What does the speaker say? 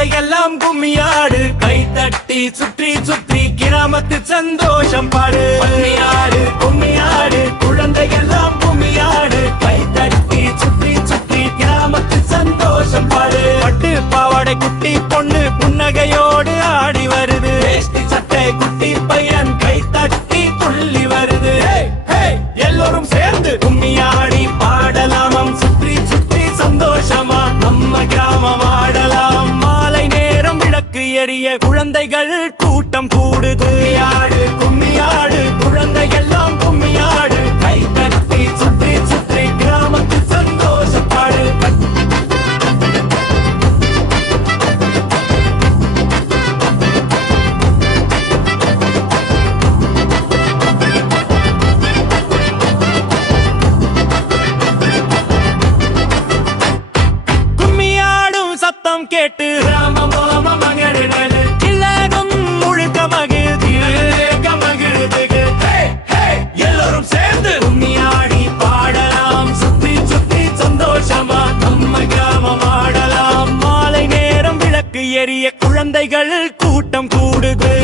குழந்தையெல்லாம் கும்மியாடு கை தட்டி சுற்றி சுற்றி கிராமத்து சந்தோஷம் பாடு கும்மியாடு கும்மியாடு குழந்தையெல்லாம் கும்மியாடு கை தட்டி சுற்றி சுற்றி கிராமத்து சந்தோஷம் பாடு பட்டு பாவாடை குட்டி பொண்ணு புன்னகையோடு ஆடி வருது வேஷ்டி சட்டை குட்டி பையன் கை தட்டி துள்ளி வருது எல்லோரும் சேர்ந்து கும்மியாடி பாடலாம் சுற்றி சுற்றி சந்தோஷமா நம்ம கிராமம் ஆடலாம் மாலை நேரம் விளக்கு எரிய குழந்தைகள் கூட்டம் கூடுது கும்மியாடு கும்மியாடு குழந்தையெல்லாம் கும்மியாடு கை தட்டி சுற்றி சுற்றி கிராமத்து சந்தோஷப்பாடு சத்தம் கேட்டு இல்லகம் முழுக்க மகிழ்ந்து எல்லோரும் சேர்ந்து கும்மியாடி பாடலாம் சுத்தி சுத்தி சந்தோஷமா நம்ம கிராமம் ஆடலாம் மாலை நேரம் விளக்கு எரிய குழந்தைகள் கூட்டம் கூடுது